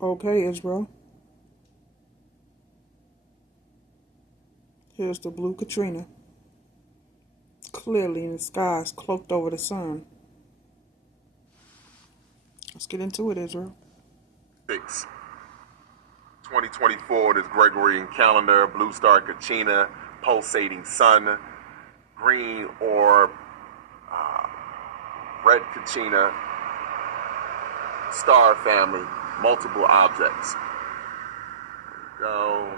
Okay, Israel. Here's the blue Katrina. Clearly in the skies, cloaked over the sun. Let's get into it, Israel. 6. 2024, this Gregorian calendar, blue star Kachina, pulsating sun, green orb, red Kachina, star family, multiple objects. Go.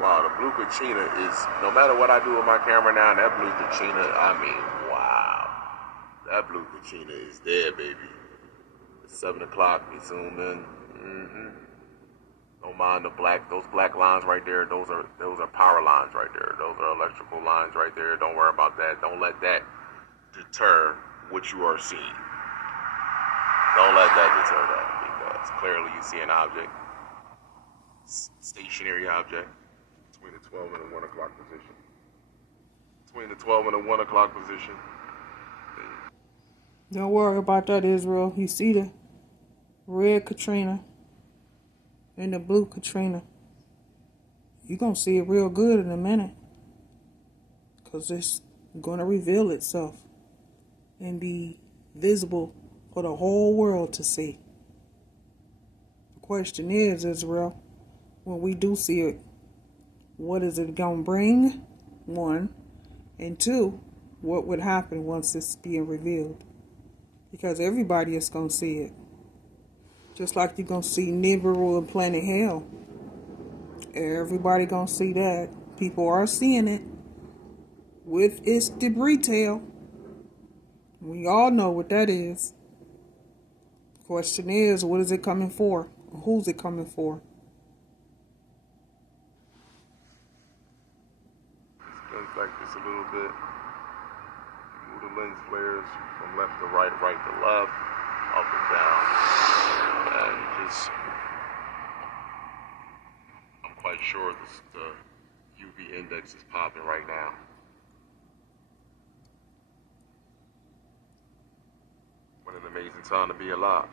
Wow, the blue Kachina is, no matter what I do with my camera now, that blue Kachina, I mean, wow. That blue Kachina is there, baby. It's 7 o'clock, we zoom in. Don't mind the black, those black lines right there, those are power lines right there. Those are electrical lines right there. Don't worry about that. Don't let that deter what you are seeing. Don't let that deter that, because clearly you see an object, stationary object, between the 12 and the 1 o'clock position. Between the 12 and the 1 o'clock position. Don't worry about that, Israel. You see the red Katrina and the blue Katrina. You're going to see it real good in a minute. Because it's going to reveal itself and be visible for the whole world to see. The question is, Israel, when we do see it, what is it going to bring? 1. And 2, what would happen once it's being revealed? Because everybody is going to see it. Just like you're going to see Nibiru and Planet Hell. Everybody going to see that. People are seeing it with its debris tail. We all know what that is. The question is, what is it coming for? Who's it coming for? Lens back just a little bit. Move the lens flares from left to right, right to left, up and down. And I'm quite sure the UV index is popping right now. What an amazing time to be alive.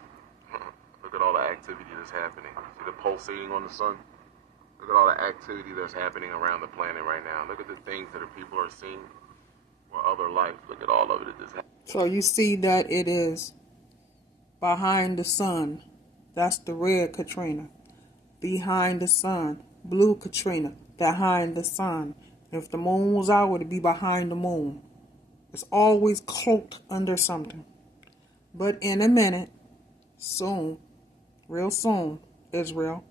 Look at all the activity that's happening. See the pulsating on the sun? Look at all the activity that's happening around the planet right now. Look at the things that the people are seeing or other life. Look at all of it that's happening. So you see that it is behind the sun. That's the red Katrina. Behind the sun. Blue Katrina. Behind the sun. If the moon was out, it would be behind the moon. It's always cloaked under something. But in a minute, soon, real soon, Israel,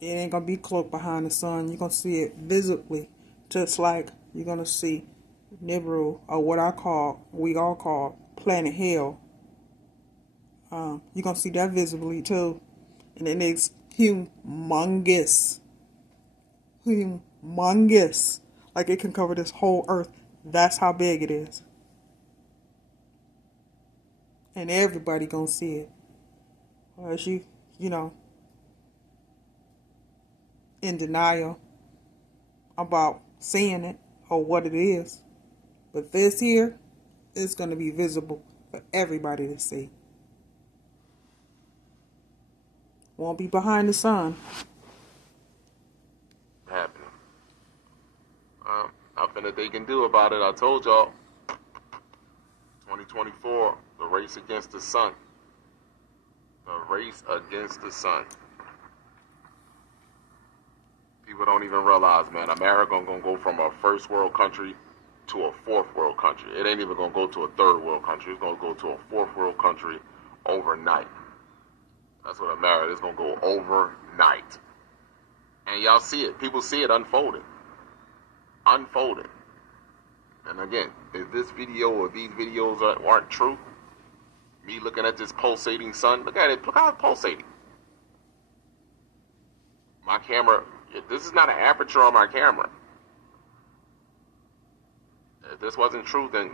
it ain't going to be cloaked behind the sun. You're going to see it visibly. Just like you're going to see Nibiru, or what we all call Planet Hell. You're going to see that visibly too. And then it's humongous. Humongous. Like it can cover this whole earth. That's how big it is. And everybody going to see it. Unless you know, in denial about seeing it or what it is. But this here is going to be visible for everybody to see. Won't be behind the sun. Happening. Nothing that they can do about it. I told y'all. 2024, the race against the sun. The race against the sun. People don't even realize, man, America gonna go from a first world country to a fourth world country. It ain't even gonna go to a third world country. It's gonna go to a fourth world country overnight. That's what America is gonna go overnight. And y'all see it. People see it unfolding. Unfolding. And again, if this video or these videos aren't true, me looking at this pulsating sun, look at it. Look how it's pulsating. My camera, this is not an aperture on my camera. If this wasn't true, then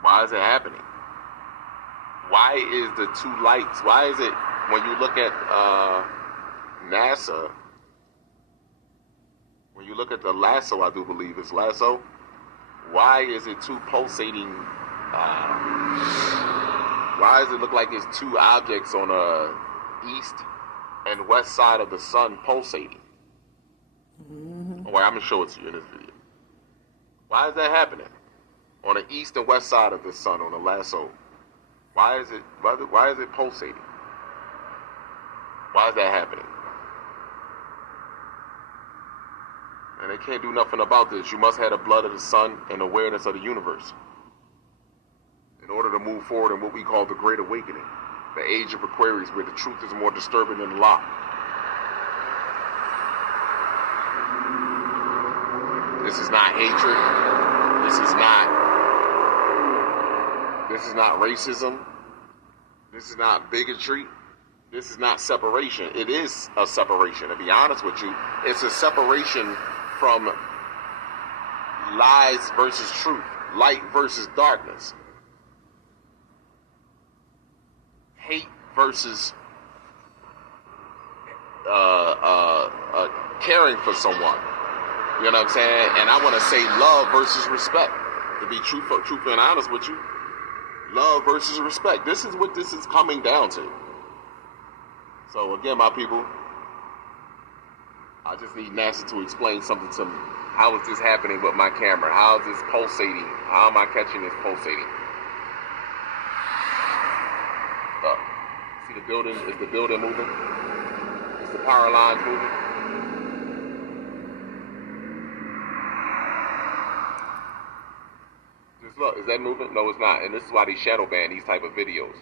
why is it happening? Why is the two lights, why is it, when you look at NASA, when you look at the lasso, I do believe it's lasso, why is it two pulsating Why does it look like there's two objects on the east and west side of the sun pulsating? Oh, wait, I'm going to show it to you in this video. Why is that happening? On the east and west side of the sun on the lasso. Why is it pulsating? Why is that happening? And they can't do nothing about this. You must have the blood of the sun and awareness of the universe in order to move forward in what we call the Great Awakening, the Age of Aquarius, where the truth is more disturbing than the lie. This is not hatred. This is not racism. This is not bigotry. This is not separation. It is a separation. To be honest with you, it's a separation from lies versus truth, light versus darkness, hate versus caring for someone. You know what I'm saying? And I want to say love versus respect. To be truthful and honest with you, love versus respect. This is what this is coming down to. So again, my people, I just need NASA to explain something to me. How is this happening with my camera? How is this pulsating? How am I catching this pulsating? See the building? Is the building moving? Is the power lines moving? Just look, is that moving? No, it's not. And this is why they shadow ban these type of videos.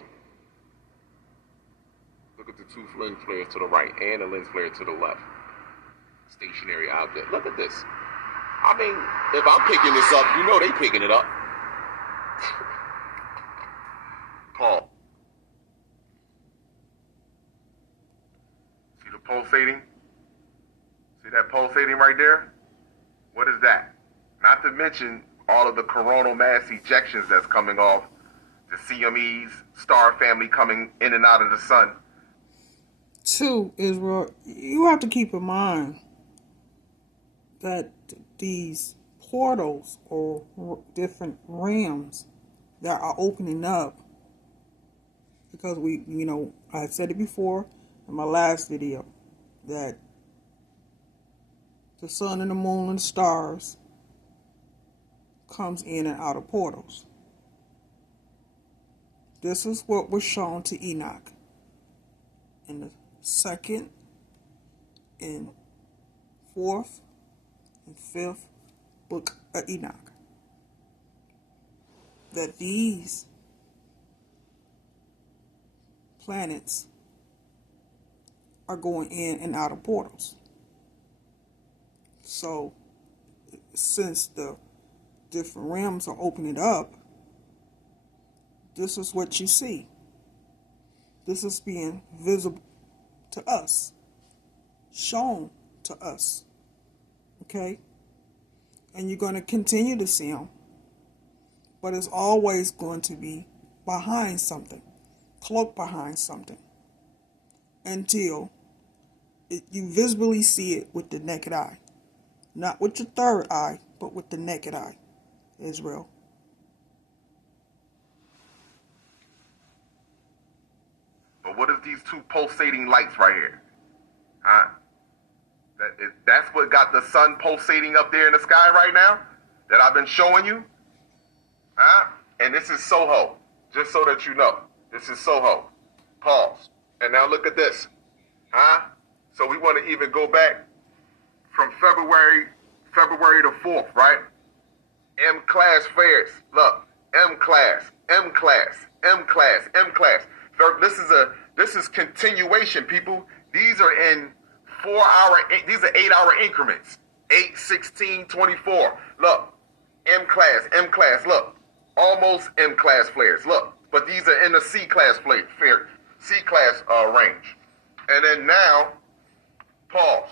Look at the two lens flares to the right and the lens flare to the left. Stationary object. Look at this. I mean, if I'm picking this up, you know they picking it up. Paul. See the pulsating? See that pulsating right there? What is that? Not to mention all of the coronal mass ejections that's coming off, the CMEs, star family coming in and out of the sun. Two, Israel, you have to keep in mind that these portals or different realms that are opening up, because I said it before in my last video, that the sun and the moon and the stars comes in and out of portals. This is what was shown to Enoch in the second and fourth and fifth book of Enoch, that these planets are going in and out of portals. So since the different realms are opening up, this is what you see. This is being visible to us, shown to us. Okay? And you're going to continue to see them, but it's always going to be behind something, cloaked behind something, until you visibly see it with the naked eye. Not with your third eye, but with the naked eye, Israel. But what is these two pulsating lights right here? Huh? That's what got the sun pulsating up there in the sky right now? That I've been showing you? Huh? And this is Soho. Just so that you know. This is Soho. Pause. And now look at this. Huh? So we want to even go back from February the 4th, right? M-class flares. Look. M-class. M-class. M-class. M-class. This is continuation, people. These are in 8-hour increments. 8, 16, 24. Look, M-class, M-class, look. Almost M-class flares, look. But these are in the C-class C-class range. And then now, pause.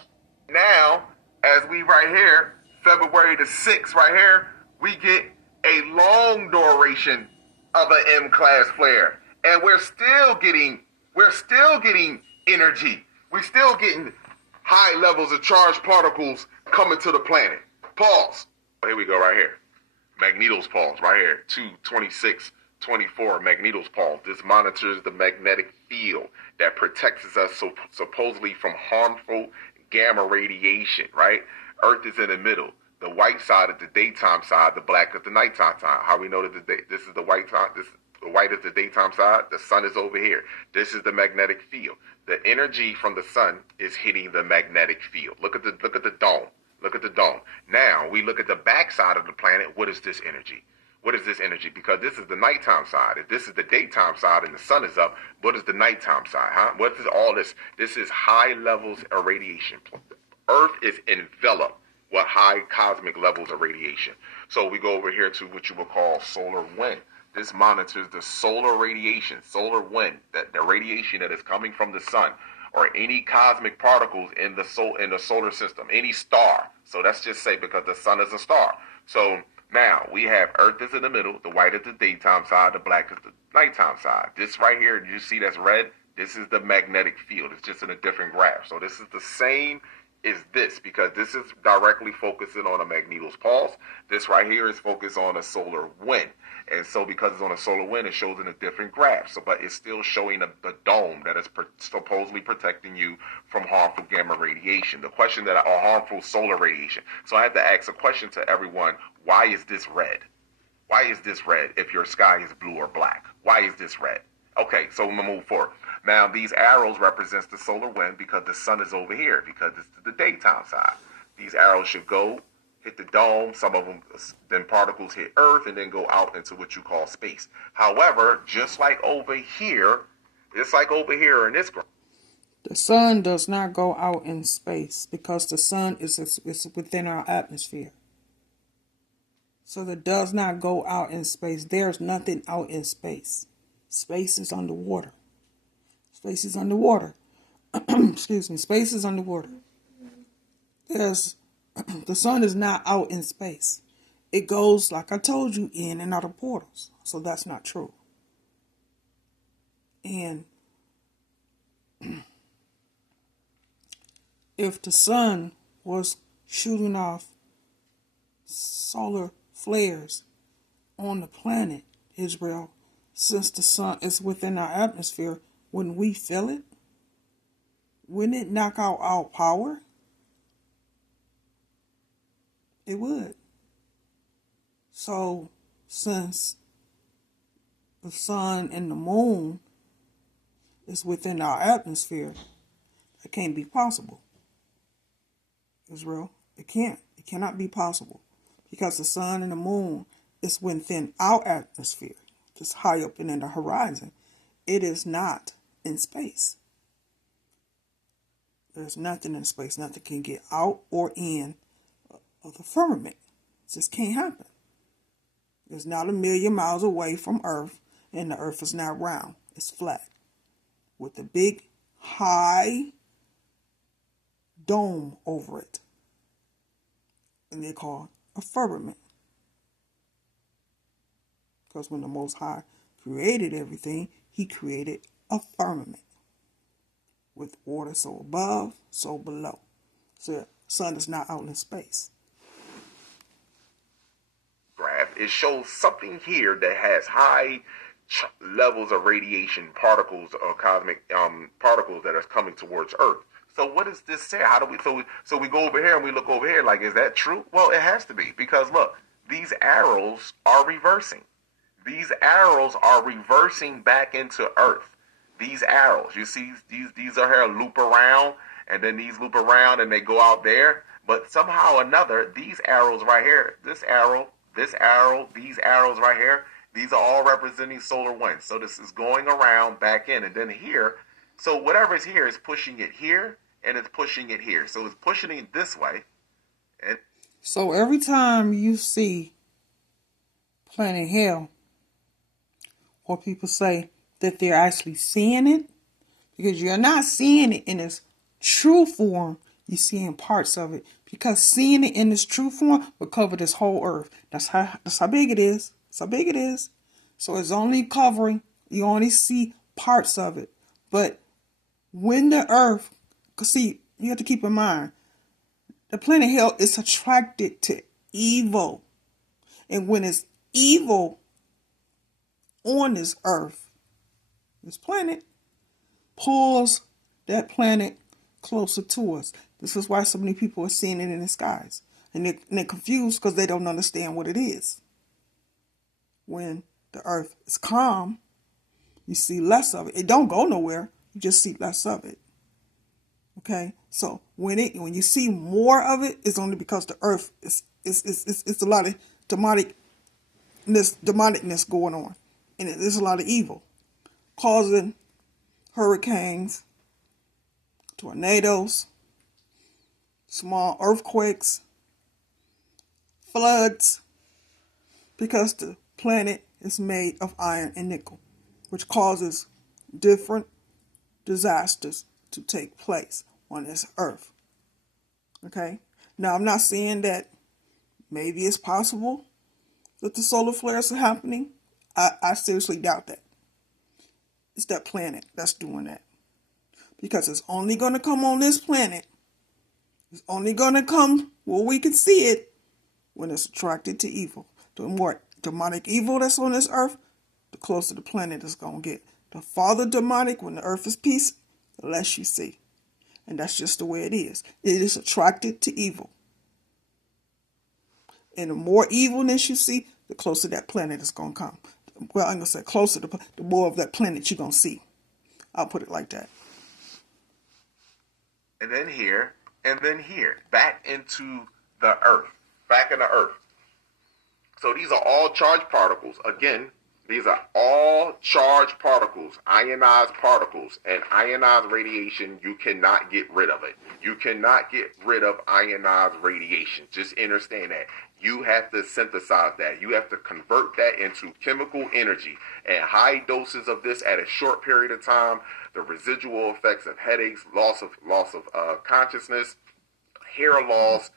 Now, as we right here, February the 6th right here, we get a long duration of an M-class flare. And we're still getting energy. We're still getting high levels of charged particles coming to the planet. Pause. Here we go right here. Magneto's pulse right here, 22624 Magneto's pulse. This monitors the magnetic field that protects us supposedly from harmful gamma radiation, right? Earth is in the middle. The white side is the daytime side, the black is the nighttime side. How we know that this is the white side, the white is the daytime side, the sun is over here. This is the magnetic field. The energy from the sun is hitting the magnetic field. Look at the dome. Look at the dome. Now we look at the back side of the planet. What is this energy? What is this energy? Because this is the nighttime side. If this is the daytime side and the sun is up, what is the nighttime side, huh? What is all this? This is high levels of radiation. Earth is enveloped with high cosmic levels of radiation. So we go over here to what you would call solar wind. This monitors the solar radiation, solar wind, that the radiation that is coming from the sun or any cosmic particles in the solar system, any star. So let's just say because the sun is a star. So now we have Earth is in the middle, the white is the daytime side, the black is the nighttime side. This right here, you see that's red? This is the magnetic field. It's just in a different graph. So this is the same is this, because this is directly focusing on a Magneto's pulse. This right here is focused on a solar wind. And so because it's on a solar wind, it shows in a different graph. So, but it's still showing the dome that is supposedly protecting you from harmful gamma radiation. The question that are harmful solar radiation. So I have to ask a question to everyone. Why is this red? Why is this red if your sky is blue or black? Why is this red? Okay, so I'm going to move forward. Now, these arrows represents the solar wind because the sun is over here, because it's the daytime side. These arrows should go, hit the dome, some of them, then particles hit Earth, and then go out into what you call space. However, just like over here in this graph, the sun does not go out in space because the sun is within our atmosphere. So it does not go out in space. There's nothing out in space. Space is underwater. Space is underwater. Excuse me. Space is underwater. The sun is not out in space. It goes, like I told you, in and out of portals. So that's not true. And if the sun was shooting off solar flares on the planet, Israel, since the sun is within our atmosphere, wouldn't we feel it? Wouldn't it knock out our power? It would. So, since the sun and the moon is within our atmosphere, it can't be possible. Israel, it can't. It cannot be possible. Because the sun and the moon is within our atmosphere, just high up and in the horizon. It is not in space. There's nothing in space. Nothing can get out or in of the firmament. It just can't happen. It's not 1,000,000 miles away from Earth, and the Earth is not round. It's flat with a big, high dome over it. And they call it a firmament. Because when the Most High created everything, He created a firmament with water so above, so below. So the sun is not out in space. Graph, it shows something here that has high levels of radiation particles or cosmic particles that are coming towards Earth. So what does this say? How do we so we go over here and we look over here like, is that true? Well, it has to be, because look, these arrows are reversing. These arrows are reversing back into Earth. These arrows, you see, these are here loop around, and then these loop around and they go out there. But somehow or another, these arrows right here, this arrow, these arrows right here, these are all representing solar wind. So this is going around back in, and then here. So whatever is here is pushing it here, and it's pushing it here. So it's pushing it this way. And so every time you see Planet Hell, or people say that they're actually seeing it, because you're not seeing it in its true form, you're seeing parts of it. Because seeing it in its true form will cover this whole Earth. That's how big it is. That's how big it is. So it's only covering, you only see parts of it. But when the Earth, because see, you have to keep in mind, the planet Hell is attracted to evil. And when it's evil on this earth, this planet pulls that planet closer to us. This is why so many people are seeing it in the skies. And they're confused because they don't understand what it is. When the earth is calm, you see less of it. It don't go nowhere. You just see less of it. Okay? So when you see more of it, it's only because the earth it's a lot of demonicness going on. And there's a lot of evil causing hurricanes, tornadoes, small earthquakes, floods, because the planet is made of iron and nickel, which causes different disasters to take place on this earth. Okay? Now, I'm not saying that maybe it's possible that the solar flares are happening. I seriously doubt that. It's that planet that's doing that. Because it's only going to come on this planet. It's only going to come where we can see it when it's attracted to evil. The more demonic evil that's on this earth, the closer the planet is going to get. The farther demonic, when the earth is peace, the less you see. And that's just the way it is. It is attracted to evil. And the more evilness you see, the closer that planet is going to come. Well, I'm going to say closer, the more of that planet you're going to see. I'll put it like that. And then here, back into the earth, back in the earth. So these are all charged particles. Again, these are all charged particles, ionized particles, and ionized radiation, you cannot get rid of it. You cannot get rid of ionized radiation. Just understand that. You have to synthesize that. You have to convert that into chemical energy. And high doses of this at a short period of time, the residual effects of headaches, loss of consciousness, hair loss,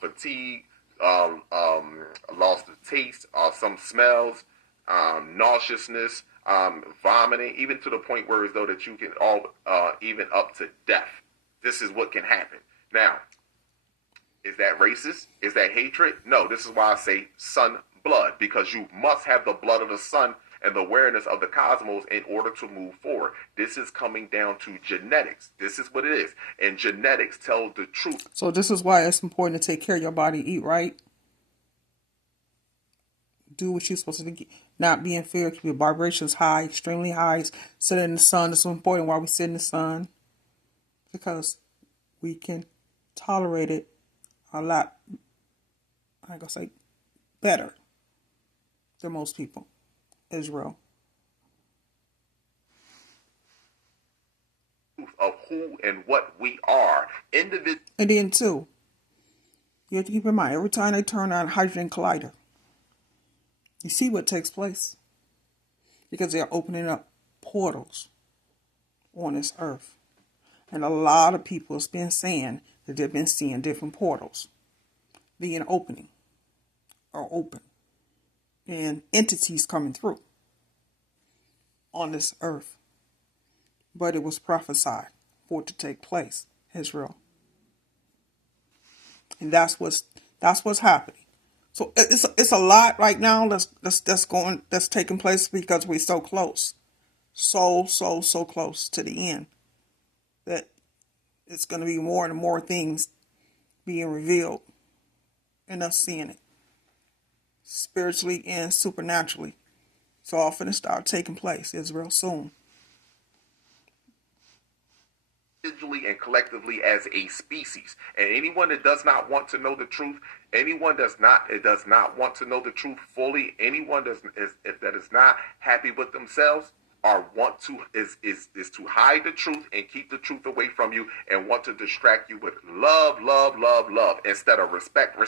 fatigue, loss of taste, some smells, nauseousness, vomiting, even to the point where as though that you can even up to death. This is what can happen. Now, is that racist? Is that hatred? No, this is why I say sun blood, because you must have the blood of the sun and the awareness of the cosmos in order to move forward. This is coming down to genetics. This is what it is. And genetics tell the truth. So this is why it's important to take care of your body, eat right, do what you're supposed to do, not be in fear, keep your vibrations high, extremely high, sit in the sun. It's so important why we sit in the sun, because we can tolerate it a lot, I'm going to say, better than most people. Israel. Of who and what we are. And then too, you have to keep in mind, every time they turn on hydrogen collider, you see what takes place. Because they're opening up portals on this earth. And a lot of people have been saying that they've been seeing different portals being opening or open. And entities coming through on this earth. But it was prophesied for it to take place, Israel. And that's what's happening. So it's a lot right now that's taking place because we're so close. So close to the end. That it's going to be more and more things being revealed and us seeing it. Spiritually and supernaturally. So all finna start taking place, Israel, soon. Individually and collectively as a species. And anyone that does not want to know the truth, anyone does not want to know the truth fully, anyone that is not happy with themselves, or want to is to hide the truth and keep the truth away from you and want to distract you with love instead of respect.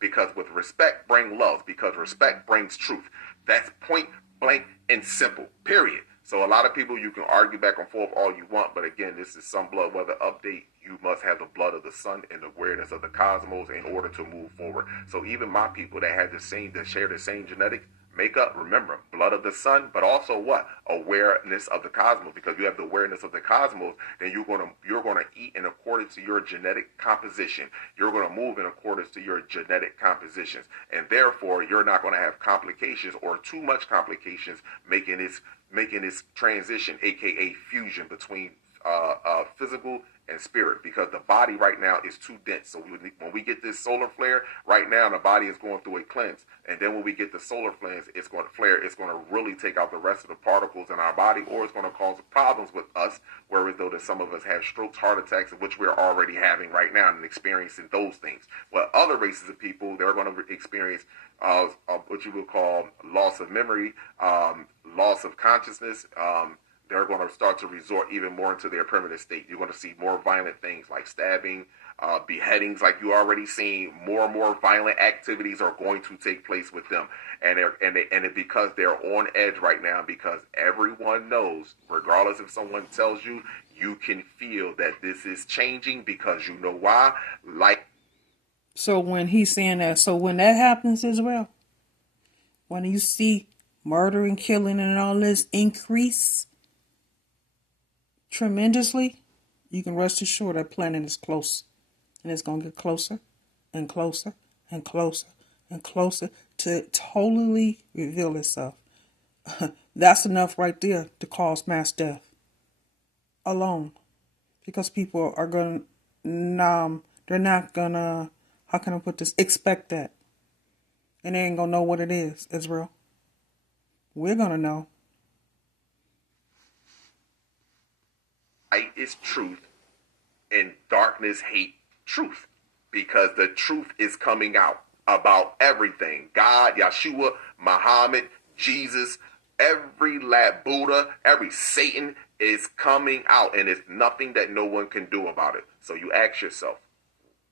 Because with respect bring love, because respect brings truth. That's point blank and simple, period. So a lot of people, you can argue back and forth all you want, but again, this is Sun Blood Weather Update. You must have the blood of the sun and the awareness of the cosmos in order to move forward. So even my people that share the same genetic Make up, remember, blood of the sun, but also what? Awareness of the cosmos. Because you have the awareness of the cosmos, then you're gonna eat in accordance to your genetic composition. You're gonna move in accordance to your genetic compositions, and therefore you're not gonna have complications or too much complications making this transition, aka fusion between physical and spirit, because the body right now is too dense. So when we get this solar flare right now, the body is going through a cleanse, and then when we get the solar flares, it's going to really take out the rest of the particles in our body, or it's going to cause problems with us, whereas though that some of us have strokes, heart attacks, which we're already having right now and experiencing those things. Well, other races of people, they're going to experience what you would call loss of memory, loss of consciousness. They're going to start to resort even more into their primitive state. You're going to see more violent things like stabbing, beheadings, like you already seen. More and more violent activities are going to take place with them, and because they're on edge right now, because everyone knows, regardless if someone tells you, you can feel that this is changing, because you know why. Like, So when he's saying that, so when that happens as well, when you see murder and killing and all this increase tremendously, you can rest assured that planet is close. And it's going to get closer and closer and closer and closer to totally reveal itself. That's enough right there to cause mass death alone. Because people are going to, they're not going to, how can I put this, expect that. And they ain't going to know what it is, Israel. We're going to know. Light is truth, and darkness hate truth, because the truth is coming out about everything. God, Yeshua, Muhammad, Jesus, every Buddha, every Satan is coming out, and it's nothing that no one can do about it. So you ask yourself,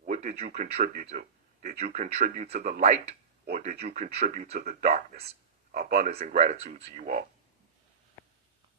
what did you contribute to? Did you contribute to the light, or did you contribute to the darkness? Abundance and gratitude to you all.